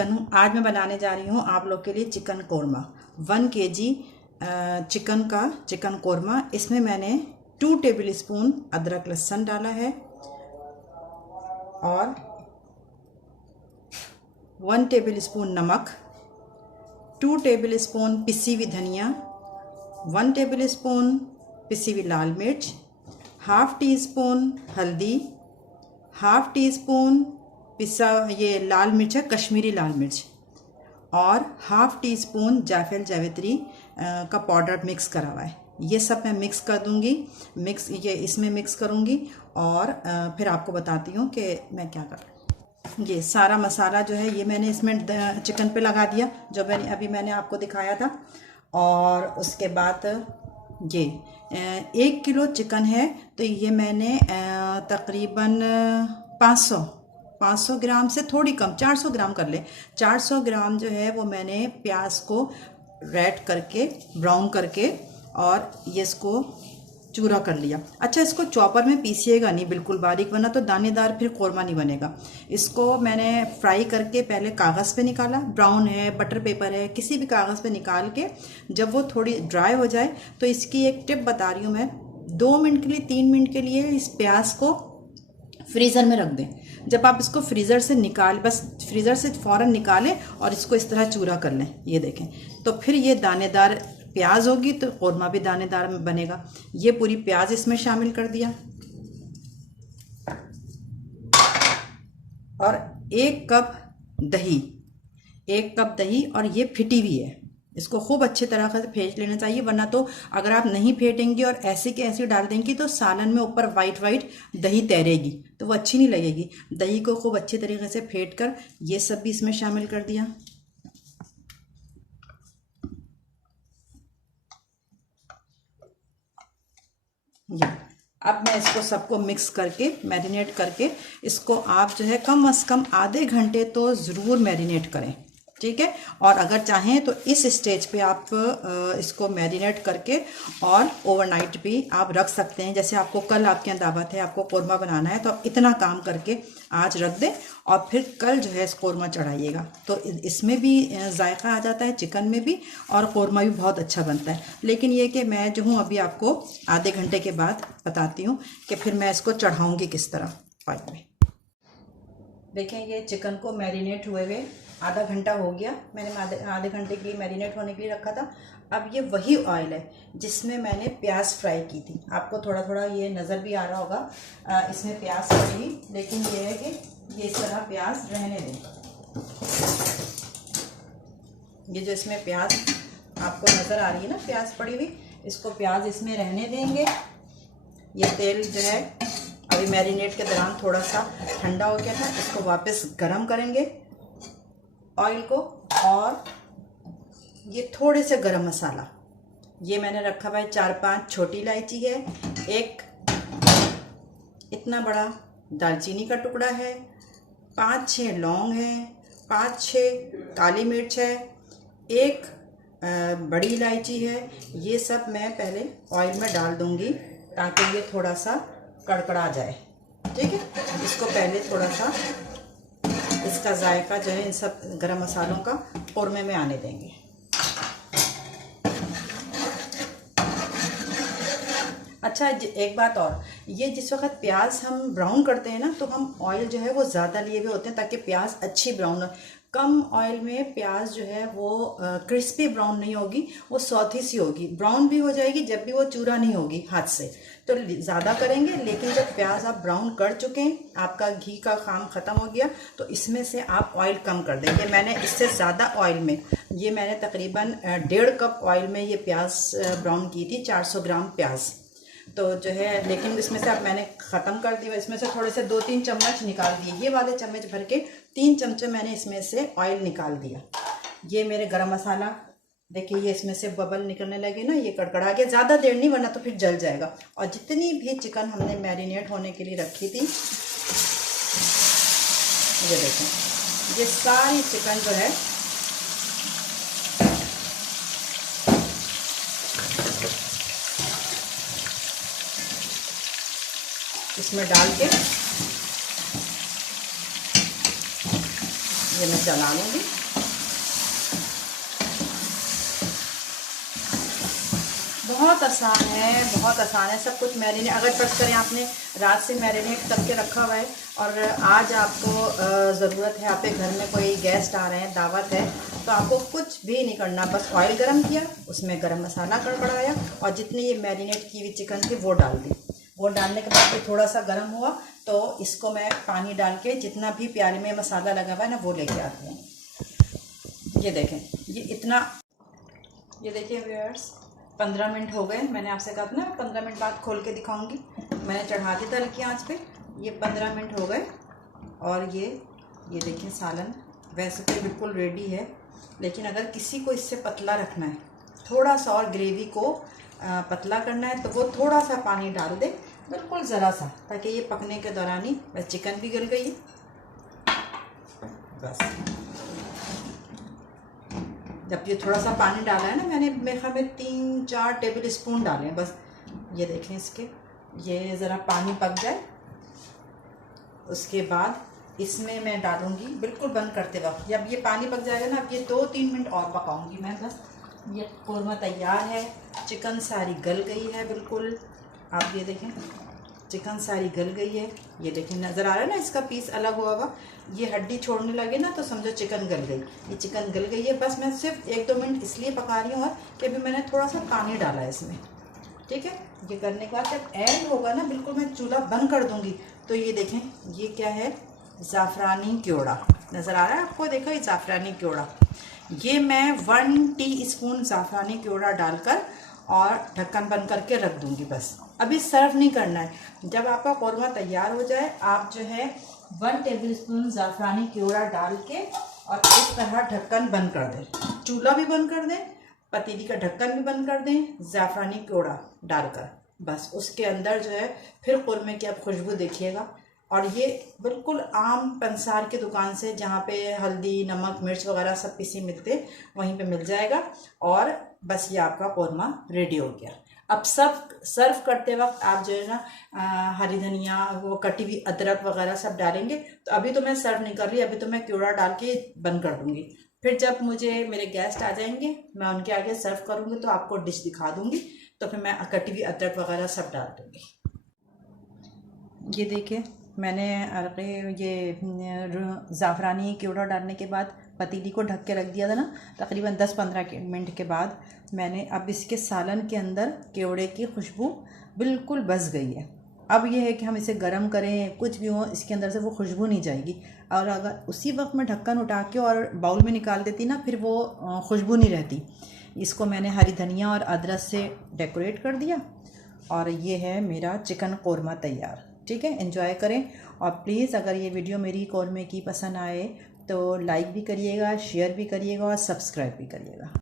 आज मैं बनाने जा रही हूँ आप लोग के लिए chicken korma. 1 KG chicken korma. इसमें मैंने 2 टेबल स्पून अदरक लहसुन डाला है और 1 टेबल स्पून नमक, 2 टेबल स्पून पिसी हुई धनिया, 1 टेबल स्पून पिसी हुई लाल मिर्च, हाफ़ टी स्पून हल्दी, हाफ़ टी स्पून पिसा ये लाल मिर्च है, कश्मीरी लाल मिर्च, और हाफ़ टी स्पून जायफल जावित्री का पाउडर मिक्स करा हुआ है। ये सब मैं मिक्स कर दूंगी, इसमें मिक्स करूंगी और फिर आपको बताती हूँ कि मैं क्या कर रही हूँ। ये सारा मसाला जो है ये मैंने इसमें चिकन पे लगा दिया, जो मैंने आपको दिखाया था। और उसके बाद ये 1 किलो चिकन है, तो ये मैंने तकरीबन 500 ग्राम से थोड़ी कम, 400 ग्राम कर ले। 400 ग्राम जो है वो मैंने प्याज को रेड करके ब्राउन करके और ये इसको चूरा कर लिया। अच्छा, इसको चॉपर में पीसिएगा नहीं बिल्कुल बारीक, वरना तो दानेदार फिर कोरमा नहीं बनेगा। इसको मैंने फ्राई करके पहले कागज़ पे निकाला, ब्राउन है, बटर पेपर है, किसी भी कागज़ पे निकाल के जब वो थोड़ी ड्राई हो जाए तो इसकी एक टिप बता रही हूँ मैं, 2 मिनट के लिए 3 मिनट के लिए इस प्याज को फ्रीज़र में रख दें। जब आप इसको फ्रीज़र से फ़ौरन निकालें और इसको इस तरह चूरा कर लें, ये देखें, तो फिर ये दानेदार प्याज होगी तो कोरमा भी दानेदार बनेगा। ये पूरी प्याज इसमें शामिल कर दिया और 1 कप दही, और ये फिटी हुई है। इसको खूब अच्छे तरह से फेंट लेना चाहिए, वरना तो अगर आप नहीं फेंटेंगी और ऐसे के ऐसे डाल देंगी तो सालन में ऊपर वाइट दही तैरेगी, तो वो अच्छी नहीं लगेगी। दही को खूब अच्छे तरीके से फेंट कर ये सब भी इसमें शामिल कर दिया। ये अब मैं इसको सबको मिक्स करके मैरिनेट करके, इसको आप जो है कम से कम आधे घंटे तो ज़रूर मैरिनेट करें, ठीक है। और अगर चाहें तो इस स्टेज पे आप इसको मैरिनेट करके और ओवरनाइट भी आप रख सकते हैं। जैसे आपको कल आपके यहाँ दावत है, आपको कोरमा बनाना है, तो आप इतना काम करके आज रख दें और फिर कल जो है इस कोरमा चढ़ाइएगा, तो इसमें भी जायका आ जाता है, चिकन में भी, और कोरमा भी बहुत अच्छा बनता है। लेकिन ये कि मैं जो हूँ अभी आपको आधे घंटे के बाद बताती हूँ कि फिर मैं इसको चढ़ाऊँगी किस तरह पाइप में। देखें, ये चिकन को मैरिनेट हुए हुए आधा घंटा हो गया। मैंने आधे घंटे के लिए मैरिनेट होने के लिए रखा था। अब ये वही ऑयल है जिसमें मैंने प्याज फ्राई की थी। आपको थोड़ा थोड़ा ये नज़र भी आ रहा होगा इसमें प्याज पड़ी, लेकिन ये है कि ये इस तरह प्याज रहने दें। ये जो इसमें प्याज आपको नज़र आ रही है ना, प्याज पड़ी हुई, इसको प्याज इसमें रहने देंगे। ये तेल जो है अभी मैरिनेट के दौरान थोड़ा सा ठंडा हो गया था, इसको वापस गरम करेंगे ऑयल को। और ये थोड़े से गरम मसाला ये मैंने रखा हुआ है, 4-5 छोटी इलायची है, एक इतना बड़ा दालचीनी का टुकड़ा है, 5-6 लौंग है, 5-6 काली मिर्च है, एक बड़ी इलायची है। ये सब मैं पहले ऑयल में डाल दूंगी ताकि ये थोड़ा सा कड़कड़ा जाए, ठीक है। इसको पहले थोड़ा सा इसका जायका जो है इन सब गरम मसालों का कोरमे में आने देंगे। अच्छा, एक बात और, ये जिस वक्त प्याज हम ब्राउन करते हैं ना, तो हम ऑयल जो है वो ज़्यादा लिए हुए होते हैं ताकि प्याज अच्छी ब्राउन हो। कम ऑयल में प्याज जो है वो क्रिस्पी ब्राउन नहीं होगी, वो सौथी सी होगी, ब्राउन भी हो जाएगी जब भी वो चूरा नहीं होगी हाथ से। तो ज़्यादा करेंगे, लेकिन जब प्याज आप ब्राउन कर चुके हैं, आपका घी का काम ख़त्म हो गया, तो इसमें से आप ऑयल कम कर देंगे। मैंने इससे ज़्यादा ऑयल में, ये मैंने तकरीबन 1.5 कप ऑयल में ये प्याज ब्राउन की थी, 400 ग्राम प्याज, तो जो है, लेकिन इसमें से अब मैंने ख़त्म कर दिया। इसमें से थोड़े से 2-3 चम्मच निकाल दिए, ये वाले चम्मच भर के 3 चमचे मैंने इसमें से ऑयल निकाल दिया। ये मेरे गरम मसाला देखिए, ये इसमें से बबल निकलने लगे ना, ये कड़कड़ा गया। ज़्यादा देर नहीं, वरना तो फिर जल जाएगा। और जितनी भी चिकन हमने मैरिनेट होने के लिए रखी थी, ये देखें, ये सारी चिकन जो है इसमें डाल के ये मैं चला लूँगी। बहुत आसान है, बहुत आसान है सब कुछ। मैरिनेट अगर फर्स्ट करें आपने रात से मैरिनेट करके रखा हुआ है और आज आपको ज़रूरत है, आपके घर में कोई गेस्ट आ रहे हैं, दावत है, तो आपको कुछ भी नहीं करना, बस ऑयल गरम किया, उसमें गरम मसाला गड़बड़ाया और जितनी ये मैरिनेट की हुई चिकन थी वो डाल दी। वो डालने के बाद ये थोड़ा सा गर्म हुआ तो इसको मैं पानी डाल के जितना भी प्याले में मसाला लगा हुआ है ना वो लेके आती हूँ। ये देखें, ये इतना, ये देखिए व्यूअर्स 15 मिनट हो गए। मैंने आपसे कहा था ना 15 मिनट बाद खोल के दिखाऊंगी। मैंने चढ़ा दी तल की आँच पे। ये 15 मिनट हो गए और ये देखिए सालन वैसे तो बिल्कुल रेडी है, लेकिन अगर किसी को इससे पतला रखना है, थोड़ा सा और ग्रेवी को पतला करना है तो वो थोड़ा सा पानी डाल दे, बिल्कुल ज़रा सा, ताकि ये पकने के दौरान ही बस चिकन भी गल गई है। बस जब ये थोड़ा सा पानी डाला है ना, मैंने मेरे ख्याल में 3-4 टेबल स्पून डाले हैं बस। ये देखें इसके, ये ज़रा पानी पक जाए उसके बाद इसमें मैं डालूँगी बिल्कुल बंद करते वक्त। जब ये पानी पक जाएगा ना, अब ये 2-3 मिनट और पकाऊँगी मैं बस। ये कौरमा तैयार है, चिकन सारी गल गई है बिल्कुल। आप ये देखें चिकन सारी गल गई है। ये देखें नज़र आ रहा है ना, इसका पीस अलग हुआ हुआ, ये हड्डी छोड़ने लगे ना तो समझो चिकन गल गई। ये चिकन गल गई है। बस मैं सिर्फ 1-2 मिनट इसलिए पका रही हूँ और कि अभी मैंने थोड़ा सा पानी डाला है इसमें, ठीक है। ये करने के बाद जब एंड होगा ना, बिल्कुल मैं चूल्हा बंद कर दूँगी। तो ये देखें ये क्या है, ज़ाफ़रानी क्योड़ा नज़र आ रहा है आपको, देखो ये ज़ाफ़रानी क्योड़ा। ये मैं 1 टीस्पून ज़ाफ़रानी क्योड़ा डालकर और ढक्कन बंद करके रख दूँगी बस। अभी सर्व नहीं करना है। जब आपका कौरमा तैयार हो जाए, आप जो है 1 टेबलस्पून ज़ाफ़रानी क्योड़ा डाल के और इस तरह ढक्कन बंद कर दें, चूल्हा भी बंद कर दें, पतीली का ढक्कन भी बंद कर दें ज़ाफ़रानी क्योड़ा डालकर। बस उसके अंदर जो है फिर कौरमे की आप खुशबू देखिएगा। और ये बिल्कुल आम पंसार की दुकान से, जहाँ पे हल्दी नमक मिर्च वगैरह सब पीसे मिलते, वहीं पे मिल जाएगा। और बस ये आपका कौरमा रेडी हो गया। अब सब सर्व करते वक्त आप जो है ना हरी धनिया, वो कटी हुई अदरक वगैरह सब डालेंगे। तो अभी तो मैं सर्व नहीं कर रही, अभी तो मैं क्योड़ा डाल के बंद कर दूँगी। फिर जब मुझे मेरे गेस्ट आ जाएंगे, मैं उनके आगे सर्व करूँगी तो आपको डिश दिखा दूँगी, तो फिर मैं कटी हुई अदरक वगैरह सब डाल दूँगी। ये देखिए मैंने ये ज़ाफ़रानी क्योड़ा डालने के बाद पतीली को ढक के रख दिया था ना, तकरीबन 10-15 मिनट के बाद मैंने, अब इसके सालन के अंदर क्योड़े की खुशबू बिल्कुल बस गई है। अब ये है कि हम इसे गर्म करें, कुछ भी हो, इसके अंदर से वो खुशबू नहीं जाएगी। और अगर उसी वक्त मैं ढक्कन उठा के और बाउल में निकाल देती ना, फिर वो खुशबू नहीं रहती। इसको मैंने हरी धनिया और अदरक से डेकोरेट कर दिया और ये है मेरा चिकन कौरमा तैयार, ठीक है। एंजॉय करें और प्लीज़ अगर ये वीडियो मेरी कौरमे की पसंद आए तो लाइक भी करिएगा, शेयर भी करिएगा और सब्सक्राइब भी करिएगा।